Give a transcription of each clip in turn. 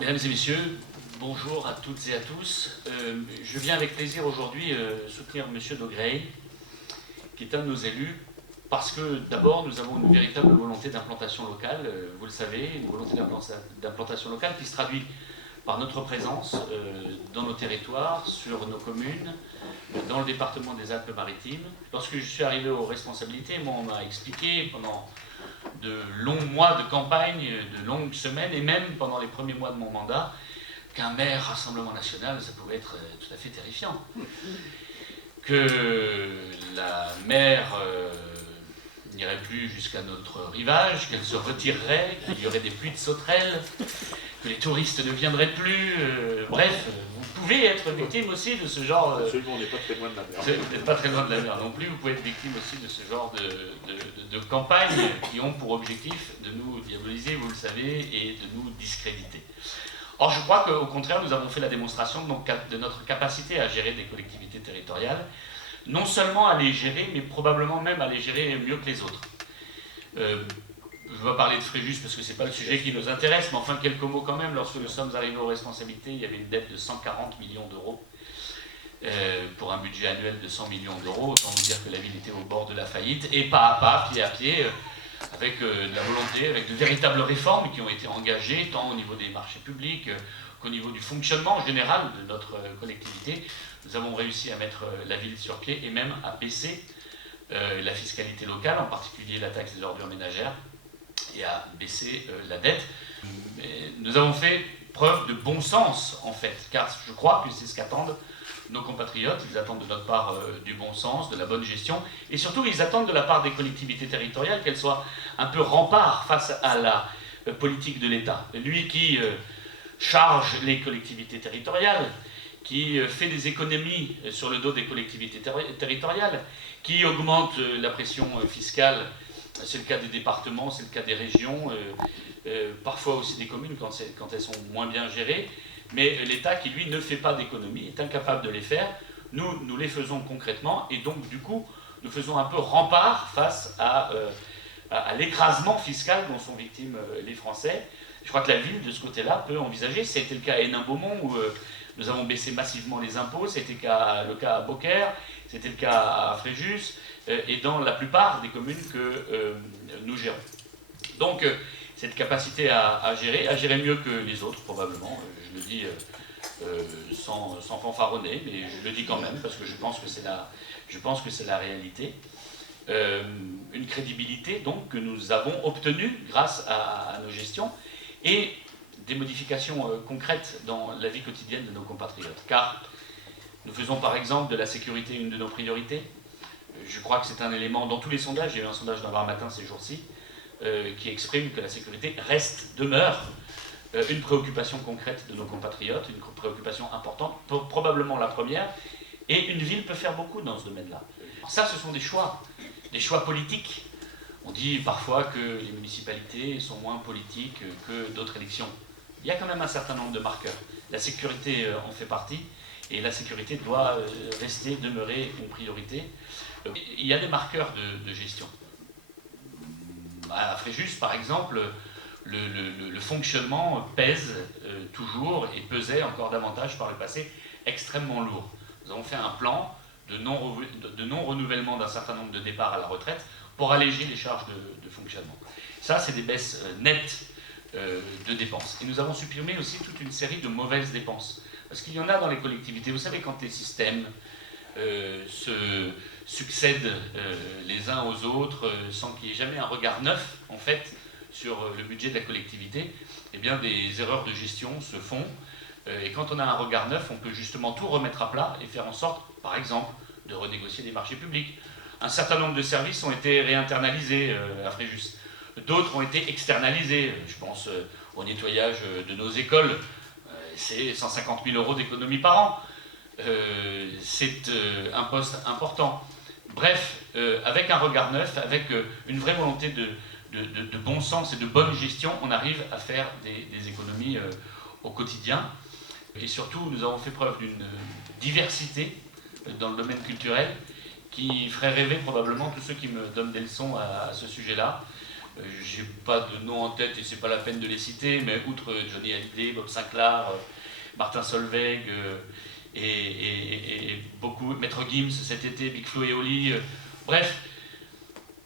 Mesdames et messieurs, bonjour à toutes et à tous. Je viens avec plaisir aujourd'hui soutenir M. Daugrey, qui est un de nos élus, parce que d'abord nous avons une véritable volonté d'implantation locale, vous le savez, une volonté d'implantation locale qui se traduit par notre présence dans nos territoires, sur nos communes, dans le département des Alpes-Maritimes. Lorsque je suis arrivé aux responsabilités, moi, on m'a expliqué pendant de longs mois de campagne, de longues semaines, et même pendant les premiers mois de mon mandat, qu'un maire Rassemblement National, ça pouvait être tout à fait terrifiant. Que la mer n'irait plus jusqu'à notre rivage, qu'elle se retirerait, qu'il y aurait des pluies de sauterelles, que les touristes ne viendraient plus. Bref, vous pouvez être victime aussi de ce genre... Absolument, on n'est pas très loin de la mer. Vous n'êtes pas très loin de la mer non plus, vous pouvez être victime aussi de ce genre de campagnes qui ont pour objectif de nous diaboliser, vous le savez, et de nous discréditer. Or, je crois qu'au contraire, nous avons fait la démonstration de notre capacité à gérer des collectivités territoriales, non seulement à les gérer, mais probablement même à les gérer mieux que les autres. Je ne vais pas parler de Fréjus parce que ce n'est pas le sujet qui nous intéresse, mais enfin quelques mots quand même. Lorsque nous sommes arrivés aux responsabilités, il y avait une dette de 140 millions d'euros pour un budget annuel de 100 millions d'euros. Autant vous dire que la ville était au bord de la faillite, et pas à pas, pied à pied, avec de la volonté, avec de véritables réformes qui ont été engagées, tant au niveau des marchés publics qu'au niveau du fonctionnement général de notre collectivité. Nous avons réussi à mettre la ville sur pied et même à baisser la fiscalité locale, en particulier la taxe des ordures ménagères, et à baisser la dette. Mais nous avons fait preuve de bon sens, en fait, car je crois que c'est ce qu'attendent nos compatriotes. Ils attendent de notre part du bon sens, de la bonne gestion, et surtout ils attendent de la part des collectivités territoriales qu'elles soient un peu remparts face à la politique de l'État. Lui qui charge les collectivités territoriales, qui fait des économies sur le dos des collectivités territoriales, qui augmente la pression fiscale, c'est le cas des départements, c'est le cas des régions, parfois aussi des communes quand elles sont moins bien gérées, mais l'État qui, lui, ne fait pas d'économies, est incapable de les faire. Nous les faisons concrètement, et donc, du coup, nous faisons un peu rempart face à l'écrasement fiscal dont sont victimes les Français. Je crois que la ville, de ce côté-là, peut envisager. C'était le cas à Hénin-Beaumont, où nous avons baissé massivement les impôts. C'était le cas à Beaucaire, c'était le cas à Fréjus, et dans la plupart des communes que nous gérons. Donc, cette capacité à gérer mieux que les autres, probablement, je le dis sans fanfaronner, mais je le dis quand même, parce que je pense que c'est la réalité. Une crédibilité, donc, que nous avons obtenue grâce à nos gestions, et des modifications concrètes dans la vie quotidienne de nos compatriotes. Car nous faisons par exemple de la sécurité une de nos priorités. Je crois que c'est un élément, dans tous les sondages, il y a eu un sondage d'Un Var Matin ces jours-ci, qui exprime que la sécurité demeure une préoccupation concrète de nos compatriotes, une préoccupation importante, probablement la première, et une ville peut faire beaucoup dans ce domaine-là. Ça, ce sont des choix politiques. On dit parfois que les municipalités sont moins politiques que d'autres élections. Il y a quand même un certain nombre de marqueurs. La sécurité en fait partie, et la sécurité doit demeurer une priorité. Il y a des marqueurs de gestion. À Fréjus, par exemple, le fonctionnement pèse toujours, et pesait encore davantage par le passé, extrêmement lourd. Nous avons fait un plan de non-renouvellement d'un certain nombre de départs à la retraite pour alléger les charges de fonctionnement. Ça, c'est des baisses nettes de dépenses. Et nous avons supprimé aussi toute une série de mauvaises dépenses. Parce qu'il y en a dans les collectivités. Vous savez, quand les systèmes se succèdent les uns aux autres sans qu'il y ait jamais un regard neuf, en fait, sur le budget de la collectivité, eh bien, des erreurs de gestion se font. Et quand on a un regard neuf, on peut justement tout remettre à plat et faire en sorte, par exemple, de renégocier des marchés publics. Un certain nombre de services ont été réinternalisés à Fréjus. D'autres ont été externalisés. Je pense au nettoyage de nos écoles. C'est 150 000 euros d'économie par an. C'est un poste important. Bref, avec un regard neuf, avec une vraie volonté de bon sens et de bonne gestion, on arrive à faire des économies au quotidien. Et surtout, nous avons fait preuve d'une diversité dans le domaine culturel qui ferait rêver probablement tous ceux qui me donnent des leçons à ce sujet-là. J'ai pas de nom en tête et c'est pas la peine de les citer, mais outre Johnny Hallyday, Bob Sinclair, Martin Solveig et beaucoup, Maître Gims cet été, Big Flo et Oli, bref,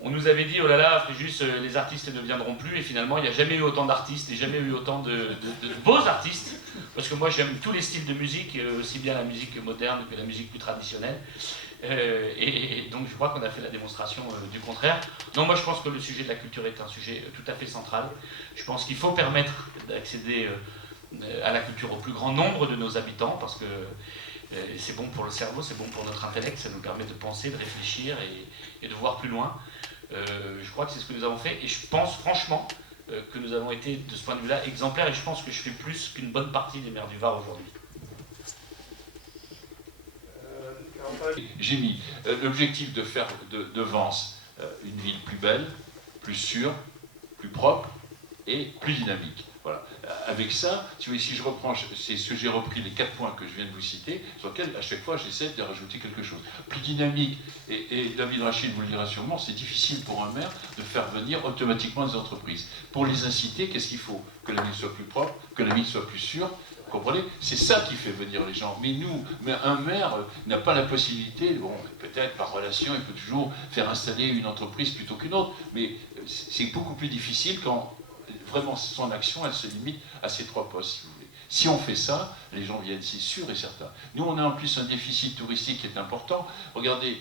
on nous avait dit, oh là là, Fréjus, les artistes ne viendront plus, et finalement, il n'y a jamais eu autant d'artistes, et jamais eu autant de beaux artistes, parce que moi j'aime tous les styles de musique, aussi bien la musique moderne que la musique plus traditionnelle, et donc je crois qu'on a fait la démonstration du contraire. Non, moi je pense que le sujet de la culture est un sujet tout à fait central. Je pense qu'il faut permettre d'accéder à la culture au plus grand nombre de nos habitants, parce que c'est bon pour le cerveau, c'est bon pour notre intellect, ça nous permet de penser, de réfléchir et de voir plus loin. Je crois que c'est ce que nous avons fait, et je pense franchement que nous avons été de ce point de vue-là exemplaires, et je pense que je fais plus qu'une bonne partie des maires du Var aujourd'hui. J'ai mis l'objectif de faire de Vence une ville plus belle, plus sûre, plus propre et plus dynamique. Voilà. Avec ça, si je reprends, c'est ce que j'ai repris les 4 points que je viens de vous citer, sur lesquels à chaque fois j'essaie de rajouter quelque chose. Plus dynamique, et David Rachid vous le dira sûrement, c'est difficile pour un maire de faire venir automatiquement des entreprises. Pour les inciter, qu'est-ce qu'il faut? Que la ville soit plus propre, que la ville soit plus sûre. Vous comprenez? C'est ça qui fait venir les gens. Mais un maire n'a pas la possibilité, bon, peut-être par relation, il peut toujours faire installer une entreprise plutôt qu'une autre, mais c'est beaucoup plus difficile quand vraiment son action, elle se limite à ces 3 postes, si vous voulez. Si on fait ça, les gens viennent, c'est sûr et certain. Nous, on a en plus un déficit touristique qui est important. Regardez,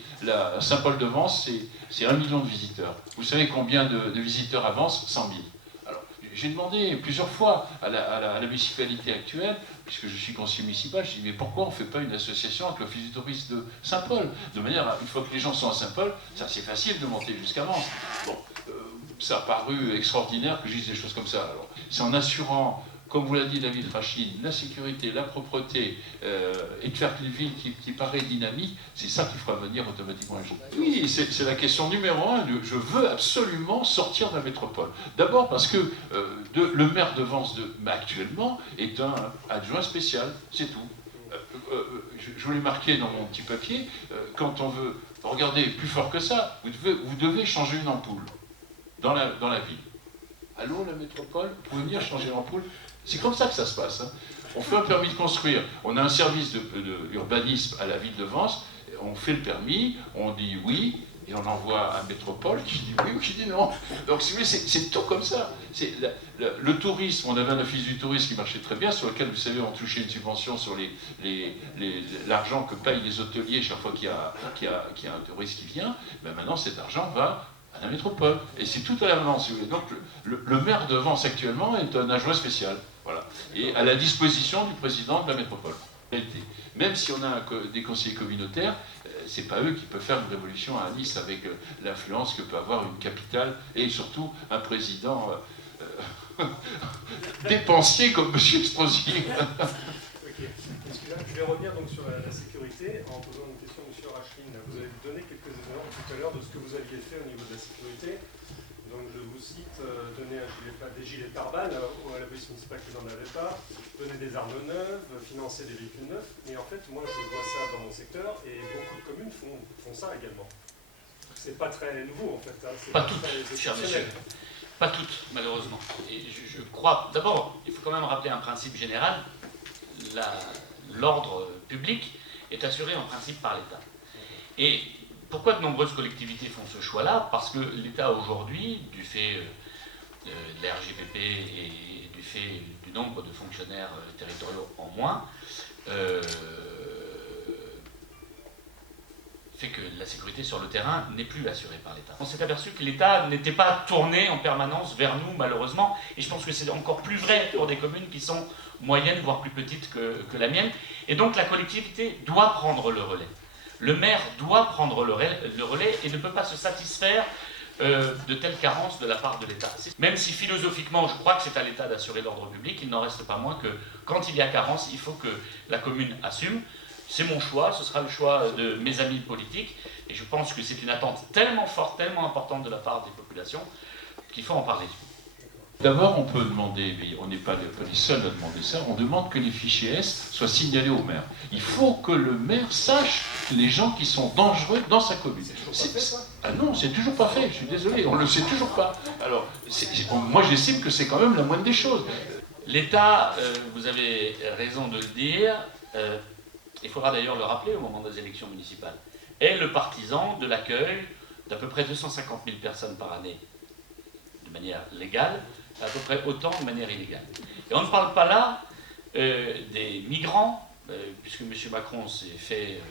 Saint-Paul-de-Vence, c'est 1 million de visiteurs. Vous savez combien de visiteurs à Vence? 100 000. Alors, j'ai demandé plusieurs fois à la municipalité actuelle, puisque je suis conseiller municipal, je dis mais pourquoi on ne fait pas une association avec l'Office du tourisme de Saint-Paul? De manière, une fois que les gens sont à Saint-Paul, c'est facile de monter jusqu'à Vence. Bon, ça a paru extraordinaire que je dise des choses comme ça. Alors, c'est en assurant, comme vous l'a dit David Rachid, la sécurité, la propreté, et de faire une ville qui paraît dynamique, c'est ça qui fera venir automatiquement les gens. Oui, c'est la question numéro 1. Je veux absolument sortir de la métropole. D'abord parce que le maire de Vence actuellement est un adjoint spécial, c'est tout. Je vous l'ai marqué dans mon petit papier, quand on veut, regardez, plus fort que ça, vous devez changer une ampoule dans la ville. Allô, la métropole, vous pouvez venir changer l'ampoule? C'est comme ça que ça se passe. Hein. On fait un permis de construire, on a un service d'urbanisme à la ville de Vence, on fait le permis, on dit oui, et on envoie à métropole qui dit oui ou qui dit non. Donc c'est tout comme ça. Le tourisme, on avait un office du tourisme qui marchait très bien, sur lequel, vous savez, on touchait une subvention sur l'argent que payent les hôteliers chaque fois qu'il y a un touriste qui vient. Ben maintenant, cet argent va à la métropole. Et c'est tout à la Vence. Donc le maire de Vence actuellement est un adjoint spécial. Voilà. Et à la disposition du président de la métropole. Même si on a des conseillers communautaires, c'est pas eux qui peuvent faire une révolution à Nice avec l'influence que peut avoir une capitale et surtout un président dépensier comme M. Estrosi. Je vais revenir donc sur la sécurité en posant une question à M. Rachlin. Vous avez donné quelques exemples tout à l'heure de ce que vous aviez fait au niveau de la sécurité. Donc je vous cite, donner des gilets pare-balles à la police municipale qui n'en avait pas, donner des armes neuves, financer des véhicules neufs. Mais en fait, moi je vois ça dans mon secteur et beaucoup de communes font ça également. C'est pas très nouveau en fait. Hein. Pas toutes, cher monsieur. Pas toutes, malheureusement. Et je crois, d'abord, il faut quand même rappeler un principe général. L'ordre public est assuré en principe par l'État. Et pourquoi de nombreuses collectivités font ce choix-là? Parce que l'État aujourd'hui, du fait de la RGPP et du fait du nombre de fonctionnaires territoriaux en moins, fait que la sécurité sur le terrain n'est plus assurée par l'État. On s'est aperçu que l'État n'était pas tourné en permanence vers nous, malheureusement, et je pense que c'est encore plus vrai pour des communes qui sont moyennes, voire plus petites que la mienne, et donc la collectivité doit prendre le relais. Le maire doit prendre le relais et ne peut pas se satisfaire de telles carences de la part de l'État. Même si philosophiquement je crois que c'est à l'État d'assurer l'ordre public, il n'en reste pas moins que quand il y a carence, il faut que la commune assume. C'est mon choix, ce sera le choix de mes amis politiques, et je pense que c'est une attente tellement forte, tellement importante de la part des populations, qu'il faut en parler. D'abord, on peut demander, mais on n'est pas les seuls à demander ça, on demande que les fichiers S soient signalés au maire. Il faut que le maire sache les gens qui sont dangereux dans sa commune. Ah non, c'est toujours pas fait, je suis désolé, on ne le sait toujours pas. Alors, moi j'estime que c'est quand même la moindre des choses. L'État, vous avez raison de le dire, il faudra d'ailleurs le rappeler au moment des élections municipales, est le partisan de l'accueil d'à peu près 250 000 personnes par année de manière légale, à peu près autant de manière illégale. Et on ne parle pas là des migrants, puisque M. Macron s'est fait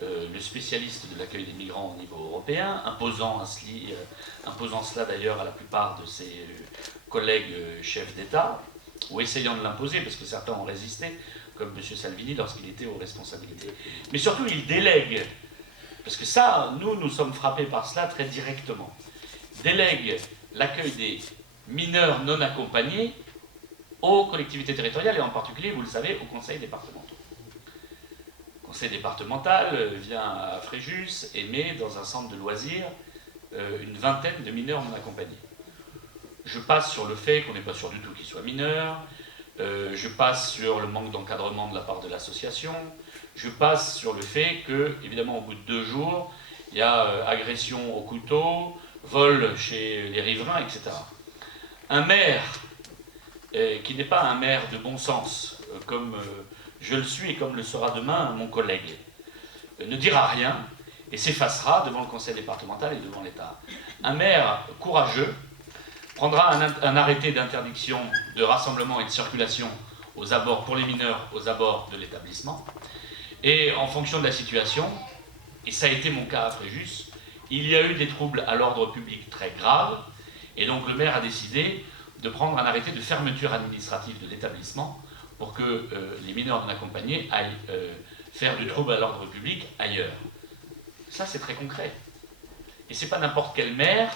le spécialiste de l'accueil des migrants au niveau européen, imposant cela d'ailleurs à la plupart de ses collègues chefs d'État, ou essayant de l'imposer, parce que certains ont résisté, comme M. Salvini lorsqu'il était aux responsabilités. Mais surtout, il délègue, parce que ça, nous sommes frappés par cela très directement, délègue l'accueil des mineurs non accompagnés aux collectivités territoriales, et en particulier, vous le savez, aux conseils départementaux. Le conseil départemental vient à Fréjus et met dans un centre de loisirs une vingtaine de mineurs non accompagnés. Je passe sur le fait qu'on n'est pas sûr du tout qu'ils soient mineurs, je passe sur le manque d'encadrement de la part de l'association, je passe sur le fait que, évidemment, au bout de 2 jours, il y a agression au couteau, vol chez les riverains, etc. Un maire qui n'est pas un maire de bon sens, comme je le suis et comme le sera demain mon collègue, ne dira rien et s'effacera devant le conseil départemental et devant l'État. Un maire courageux prendra un arrêté d'interdiction de rassemblement et de circulation aux abords, pour les mineurs aux abords de l'établissement, et en fonction de la situation, et ça a été mon cas à Fréjus, il y a eu des troubles à l'ordre public très graves, et donc le maire a décidé de prendre un arrêté de fermeture administrative de l'établissement pour que les mineurs non accompagnés aillent faire du trouble à l'ordre public ailleurs. Ça, c'est très concret. Et c'est pas n'importe quel maire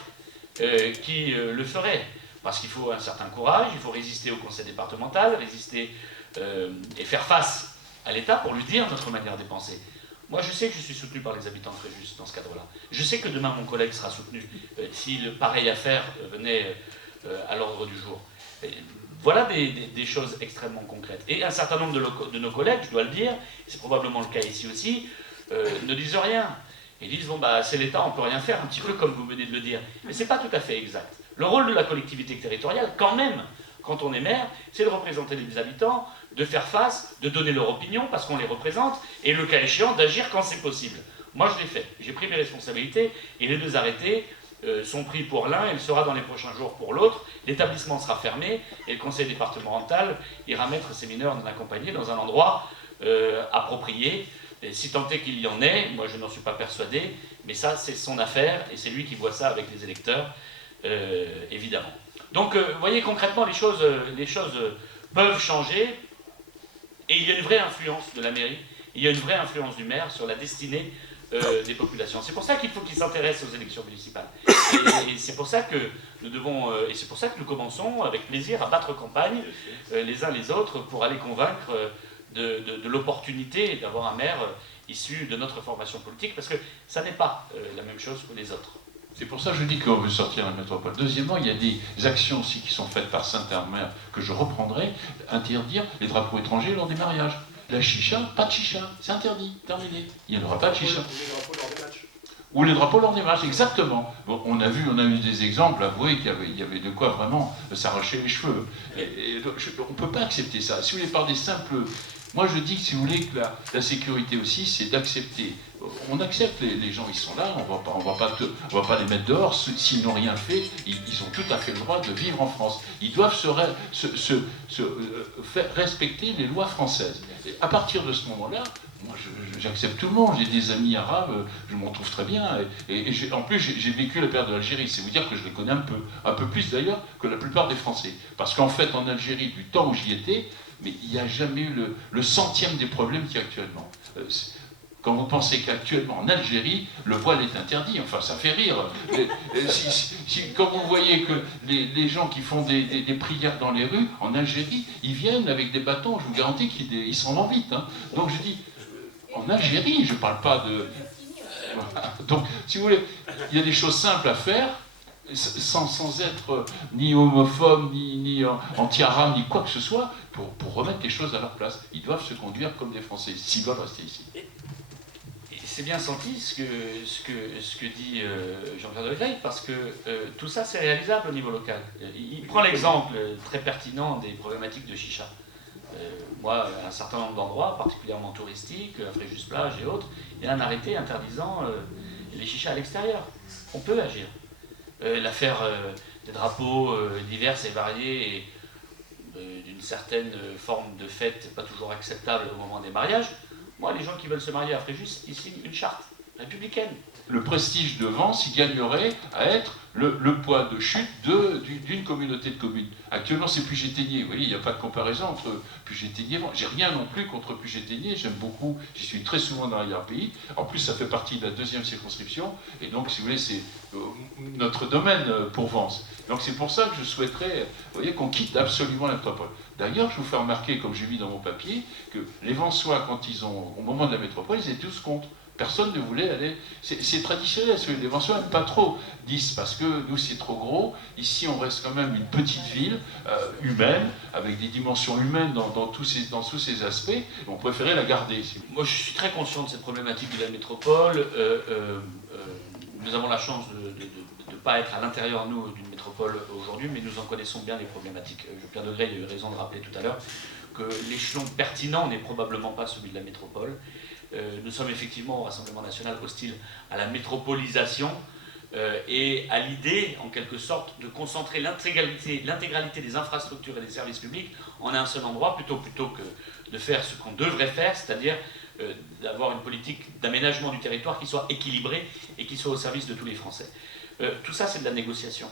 qui le ferait, parce qu'il faut un certain courage, il faut résister au conseil départemental, résister et faire face à l'État pour lui dire notre manière de penser. Moi, je sais que je suis soutenu par les habitants de Fréjus dans ce cadre-là. Je sais que demain, mon collègue sera soutenu si pareille affaire venait à l'ordre du jour. Et voilà des choses extrêmement concrètes. Et un certain nombre de nos collègues, je dois le dire, c'est probablement le cas ici aussi, ne disent rien. Ils disent, bon, bah, c'est l'État, on ne peut rien faire, un petit peu comme vous venez de le dire. Mais ce n'est pas tout à fait exact. Le rôle de la collectivité territoriale, quand même, quand on est maire, c'est de représenter les habitants, de faire face, de donner leur opinion, parce qu'on les représente, et le cas échéant, d'agir quand c'est possible. Moi, je l'ai fait. J'ai pris mes responsabilités, et les 2 arrêtés sont pris pour l'un, et il sera dans les prochains jours pour l'autre. L'établissement sera fermé, et le conseil départemental ira mettre ses mineurs non accompagnés dans un endroit approprié, et si tant est qu'il y en ait, moi je n'en suis pas persuadé, mais ça c'est son affaire, et c'est lui qui voit ça avec les électeurs, évidemment. Donc, vous voyez, concrètement, les choses peuvent changer, et il y a une vraie influence de la mairie, il y a une vraie influence du maire sur la destinée des populations. C'est pour ça qu'il faut qu'ils s'intéressent aux élections municipales. Et c'est pour ça que nous devons, et c'est pour ça que nous commençons avec plaisir à battre campagne les uns les autres pour aller convaincre de l'opportunité d'avoir un maire issu de notre formation politique, parce que ça n'est pas la même chose que les autres. C'est pour ça que je dis qu'on veut sortir la métropole. Deuxièmement, il y a des actions aussi qui sont faites par Saint-Hermaire que je reprendrai, interdire les drapeaux étrangers lors des mariages. La chicha, pas de chicha, c'est interdit, terminé. Il n'y en aura pas de chicha. Ou les drapeaux lors des matchs, exactement. Bon, on a eu des exemples, avouez qu'il y avait de quoi vraiment s'arracher les cheveux. On ne peut pas accepter ça. Si vous voulez, par des simples... Moi, je dis que, si vous voulez, que la sécurité aussi, c'est d'accepter. On accepte les gens, ils sont là, on va pas les mettre dehors. S'ils n'ont rien fait, ils ont tout à fait le droit de vivre en France. Ils doivent faire respecter les lois françaises. Et à partir de ce moment-là, moi, j'accepte tout le monde. J'ai des amis arabes, je m'en trouve très bien. Et en plus, j'ai vécu la période de l'Algérie. C'est vous dire que je les connais un peu plus d'ailleurs que la plupart des Français. Parce qu'en fait, en Algérie, du temps où j'y étais, mais il n'y a jamais eu le centième des problèmes qu'il y a actuellement. Quand vous pensez qu'actuellement en Algérie, le voile est interdit, enfin ça fait rire. Quand vous voyez que les gens qui font des prières dans les rues, en Algérie, ils viennent avec des bâtons, je vous garantis qu'ils s'en vont vite. Hein. Donc je dis, en Algérie, je ne parle pas de... Voilà. Donc, si vous voulez, il y a des choses simples à faire, sans être ni homophobe, ni anti-arabe, ni quoi que ce soit, pour remettre les choses à leur place. Ils doivent se conduire comme des Français, s'ils veulent rester ici. Et c'est bien senti ce que dit Jean-Pierre de Veil, parce que tout ça c'est réalisable au niveau local. Il prend l'exemple très pertinent des problématiques de chicha. Moi, à un certain nombre d'endroits, particulièrement touristiques, à Fréjus-Plage et autres, il y a un arrêté interdisant les chichas à l'extérieur. On peut agir. L'affaire des drapeaux divers et variés et d'une certaine forme de fête pas toujours acceptable au moment des mariages, moi, les gens qui veulent se marier à Fréjus, ils signent une charte républicaine. Le prestige de Vence, il gagnerait à être le poids de chute d'une communauté de communes. Actuellement, c'est Puget-Théniers. Vous voyez, il n'y a pas de comparaison entre Puget-Théniers et Vence. J'ai rien non plus contre Puget-Théniers. J'aime beaucoup. J'y suis très souvent dans l'arrière-pays. En plus, ça fait partie de la 2e circonscription. Et donc, si vous voulez, c'est notre domaine pour Vence. Donc, c'est pour ça que je souhaiterais, vous voyez, qu'on quitte absolument la métropole. D'ailleurs, je vous fais remarquer, comme j'ai mis dans mon papier, que les Vensois, quand ils ont, au moment de la métropole, ils étaient tous contre. Personne ne voulait aller. C'est traditionnel, les Vensois n'aiment pas trop. 10 parce que nous c'est trop gros. Ici on reste quand même une petite ville humaine, avec des dimensions humaines dans tous ces aspects. On préférait la garder. Moi je suis très conscient de cette problématique de la métropole. Nous avons la chance de ne pas être à l'intérieur, nous, d'une métropole aujourd'hui, mais nous en connaissons bien les problématiques. Jean-Pierre de Veil a eu raison de rappeler tout à l'heure que l'échelon pertinent n'est probablement pas celui de la métropole. Nous sommes effectivement au Rassemblement national hostiles à la métropolisation et à l'idée, en quelque sorte, de concentrer l'intégralité des infrastructures et des services publics en un seul endroit, plutôt que de faire ce qu'on devrait faire, c'est-à-dire d'avoir une politique d'aménagement du territoire qui soit équilibrée et qui soit au service de tous les Français. Tout ça, c'est de la négociation.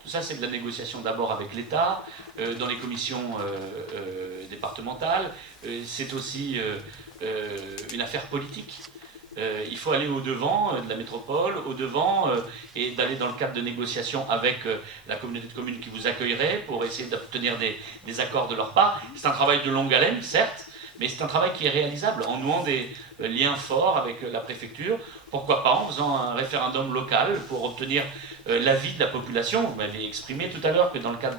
Tout ça, c'est de la négociation d'abord avec l'État, dans les commissions départementales. C'est aussi une affaire politique. Il faut aller au-devant de la métropole, au-devant et d'aller dans le cadre de négociations avec la communauté de communes qui vous accueillerait pour essayer d'obtenir des accords de leur part. C'est un travail de longue haleine, certes, mais c'est un travail qui est réalisable en nouant des liens forts avec la préfecture. Pourquoi pas en faisant un référendum local pour obtenir l'avis de la population. Vous m'avez exprimé tout à l'heure que dans le cadre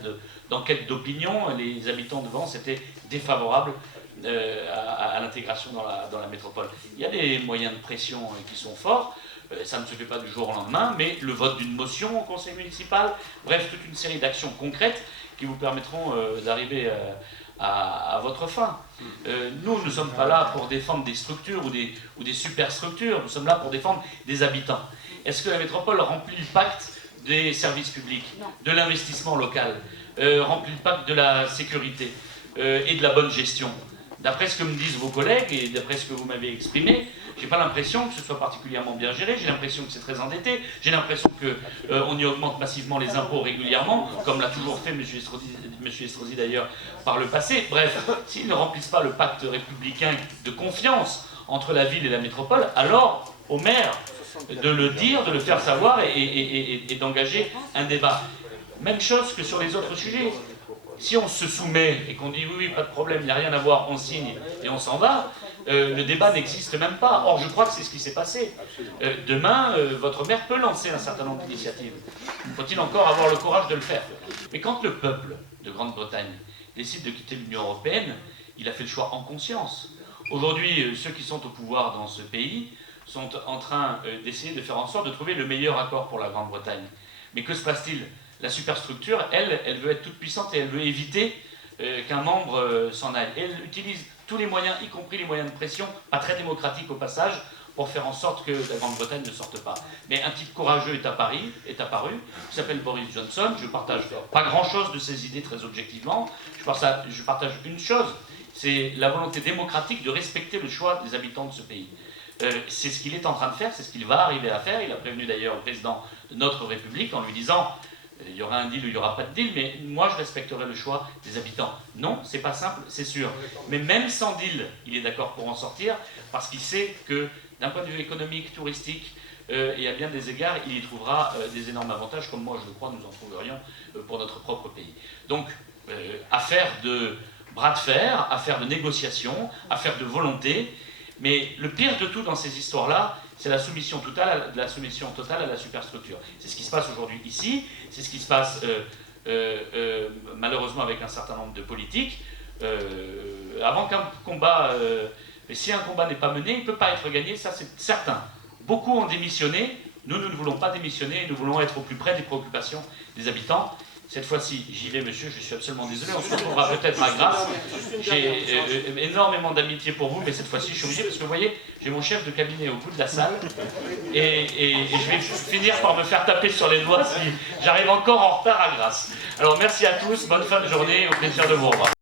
d'enquête d'opinion, les habitants de Vence étaient défavorables à l'intégration dans la métropole. Il y a des moyens de pression qui sont forts, ça ne se fait pas du jour au lendemain, mais le vote d'une motion au conseil municipal, bref, toute une série d'actions concrètes qui vous permettront d'arriver à votre fin. Nous ne sommes pas là pour défendre des structures ou des superstructures, nous sommes là pour défendre des habitants. Est-ce que la métropole remplit le pacte des services publics, de l'investissement local, remplit le pacte de la sécurité et de la bonne gestion? D'après ce que me disent vos collègues et d'après ce que vous m'avez exprimé, j'ai pas l'impression que ce soit particulièrement bien géré, j'ai l'impression que c'est très endetté, j'ai l'impression qu'on y augmente massivement les impôts régulièrement, comme l'a toujours fait M. Estrosi d'ailleurs par le passé. Bref, s'ils ne remplissent pas le pacte républicain de confiance entre la ville et la métropole, alors au maire de le dire, de le faire savoir et d'engager un débat. Même chose que sur les autres sujets. Si on se soumet et qu'on dit oui, pas de problème, il n'y a rien à voir, on signe et on s'en va, le débat n'existe même pas. Or, je crois que c'est ce qui s'est passé. Demain, votre maire peut lancer un certain nombre d'initiatives. Faut-il encore avoir le courage de le faire? Mais quand le peuple de Grande-Bretagne décide de quitter l'Union européenne, il a fait le choix en conscience. Aujourd'hui, ceux qui sont au pouvoir dans ce pays sont en train d'essayer de faire en sorte de trouver le meilleur accord pour la Grande-Bretagne. Mais que se passe-t-il? La superstructure, elle veut être toute puissante et elle veut éviter qu'un membre s'en aille. Elle utilise tous les moyens, y compris les moyens de pression, pas très démocratiques au passage, pour faire en sorte que la Grande-Bretagne ne sorte pas. Mais un type courageux est apparu, qui s'appelle Boris Johnson. Je partage pas grand-chose de ses idées très objectivement. Je partage une chose, c'est la volonté démocratique de respecter le choix des habitants de ce pays. C'est ce qu'il est en train de faire, c'est ce qu'il va arriver à faire. Il a prévenu d'ailleurs le président de notre République en lui disant il y aura un deal ou il n'y aura pas de deal, mais moi je respecterai le choix des habitants. Non, c'est pas simple, c'est sûr. Mais même sans deal, il est d'accord pour en sortir, parce qu'il sait que d'un point de vue économique, touristique, et à bien des égards, il y trouvera des énormes avantages, comme moi je le crois, nous en trouverions pour notre propre pays. Donc, affaire de bras de fer, affaire de négociation, affaire de volonté, Mais le pire de tout dans ces histoires-là, c'est la soumission totale à la superstructure. C'est ce qui se passe aujourd'hui ici, c'est ce qui se passe malheureusement avec un certain nombre de politiques. Avant qu'un combat, si un combat n'est pas mené, il ne peut pas être gagné, ça c'est certain. Beaucoup ont démissionné, nous ne voulons pas démissionner, nous voulons être au plus près des préoccupations des habitants. Cette fois-ci, j'y vais, monsieur, je suis absolument désolé, on se retrouvera peut-être à Grasse. J'ai énormément d'amitié pour vous, mais cette fois-ci, je suis obligé, parce que vous voyez, j'ai mon chef de cabinet au bout de la salle, et je vais finir par me faire taper sur les doigts si j'arrive encore en retard à Grasse. Alors, merci à tous, bonne fin de journée, au plaisir de vous revoir.